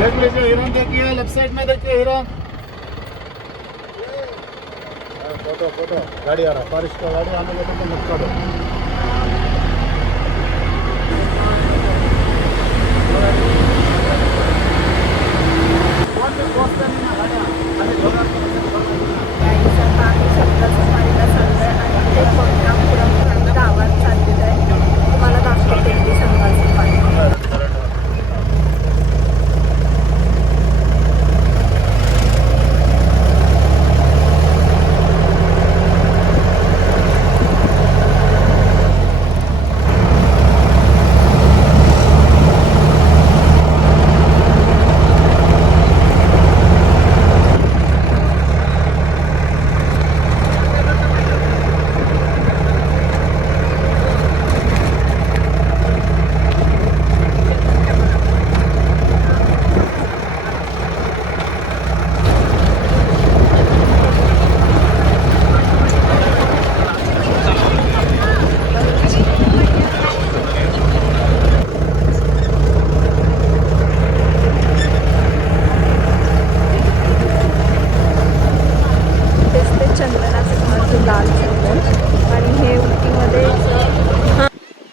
देख लीजिए हिरन देखिए, लेफ्ट साइड में देखिए हिरन। फोटो फोटो गाड़ी आ रहा, बारिश का गाड़ी आने लगे तो मत करो। गावात चाललेलं आहे, तुम्हाला दाखवते की संध्याचं पाणी.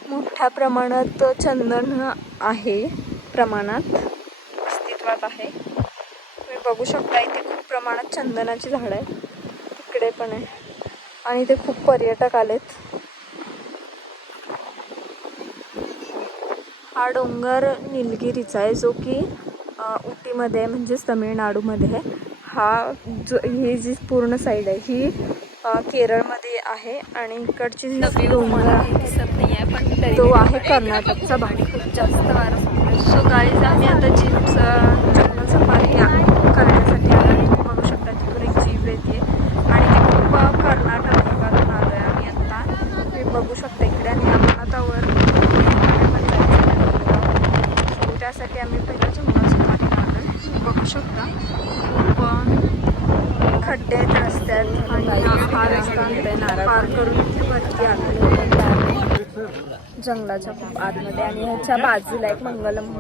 मोठ्या प्रमाणात चंदन आहे, प्रमाणात अस्तित्वात आहे. तुम्ही बघू शकता इथे खूप प्रमाणात चंदनाची झाडं आहे, इकडे पण आहे आणि इथे खूप पर्यटक आलेत. हा डोंगर निलगिरीचा आहे जो की उटीमध्ये म्हणजेच तामिळनाडूमध्ये आहे. ही जी पूर्ण साईड आहे ही केरळमध्ये आहे आणि इकडची जी डोंगर दिसत नाही आहे पण तो आहे कर्नाटकचा भाग. खूप जास्त वारा सुटला. सो गाईज आम्ही आता जंगल सफारी करण्यासाठी आलो. बघू शकता तिथून एक जीप येते आणि ती खूप कर्नाटक भागातून आलो आहे आम्ही आत्ता. तुम्ही बघू शकता इकडे आणि आपण आता वर त्यासाठी आम्ही पहिलं जंगल सफारी आलो आहे. बघू शकता खूप खड्डे आहेत रस्त्यात आणि हा रस्ता पार करून इथे वरती आलो जंगलाच्या खूप आतमध्ये. आणि ह्याच्या बाजूला एक मंगलम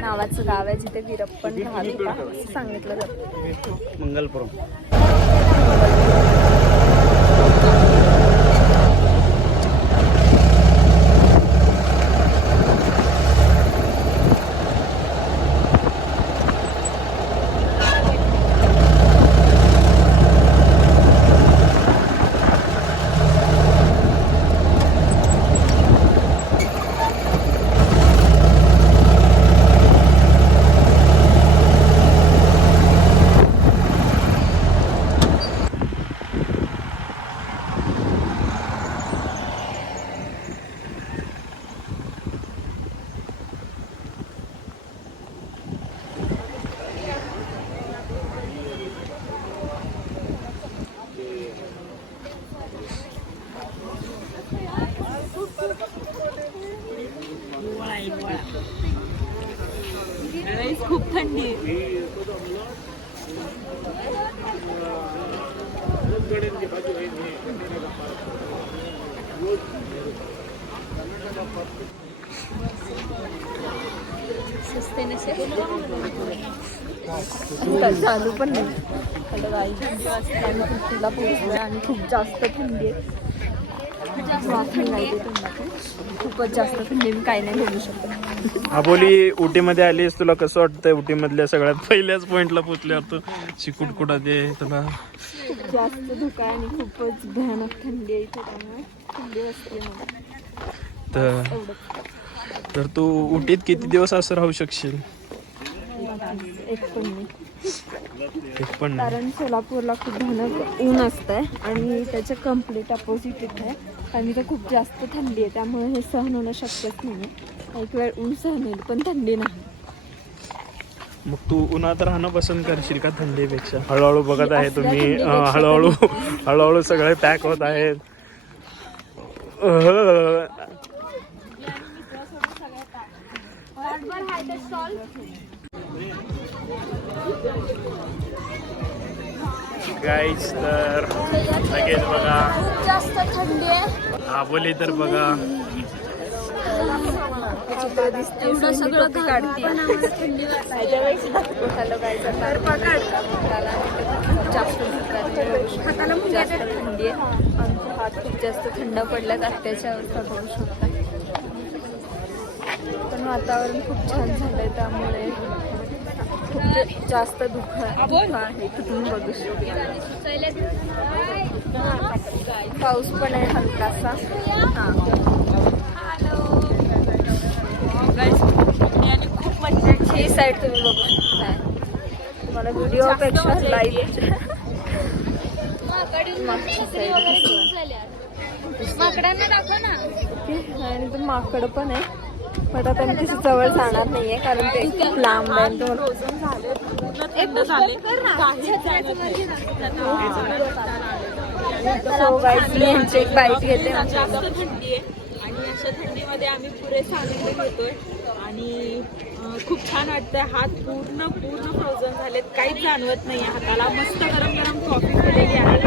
नावाचं गाव आहे जिथे वीरप्पन राहत होता असं सांगितलं जातं. मंगलपुरम. खूप थंडी आहे. चालू पण नाही. तुला पोहोचलोय आणि खूप जास्त थंडी आहे. खूपच जास्त थंडी, मी काही नाही बोलू शकत. हा बोली, उटीमध्ये आलीस, तुला कसं वाटतंय? उटीमधल्या सगळ्यात पहिल्याच पॉइंटला पोहोचल्यावर तू चिकुटकुटा दे तुला. खूप जास्त धुका आहे आणि खूपच भयानक थंडी आहे इथे, त्यामुळे थंडी असते मला. तर तू उटीत किती दिवस असं राहू शकशील? एक पण कारण सोलापूरला खूप भयानक ऊन असतंय आणि त्याच्या कम्प्लीट अपोजिट इथे आहे आणि इथे खूप जास्त थंडी आहे, त्यामुळे हे सहन होणं शक्यच नाही. एक वेळ ऊन सहन होईल पण थंडी नाही. मग तू उन्हात राहणं पसंत करशील का थंडीपेक्षा? हळूहळू बघत आहे तुम्ही, हळूहळू सगळे पॅक होत आहेत. गाईज तर लगेच बघा खूप जास्त थंडी आहे. हा बोली तर बघा विचित्र दिसते सगळं काढते जास्त जास्त थंडी आहे. आमचे हात खूप जास्त थंड पडल्यात. आत्याच्या अवस्था बघू शकता. पण वातावरण खूप छान झालंय त्यामुळे खूप जास्त दुःख आहे. तिथून बघू शकतो पाऊस पण आहे हलकासा. आणि खूप मजा. ही साईड तुम्ही बघू शकता. तुम्हाला व्हिडिओपेक्षा लाईव्ह माकडांना दाखव ना. आणि तो माकड पण आहे. पण आता मी तिथे जवळ जाणार नाहीये कारण ते खूप लांब आहे. यांची एक बाईट घेते. जास्त थंडी आहे आणि अशा थंडीमध्ये आम्ही पुरेसा आनंद घेतोय आणि खूप छान वाटतंय. हात पूर्ण फ्रोझन झालेत. काहीच जाणवत नाही हाताला. मस्त गरम गरम कॉफी केलेली आहे.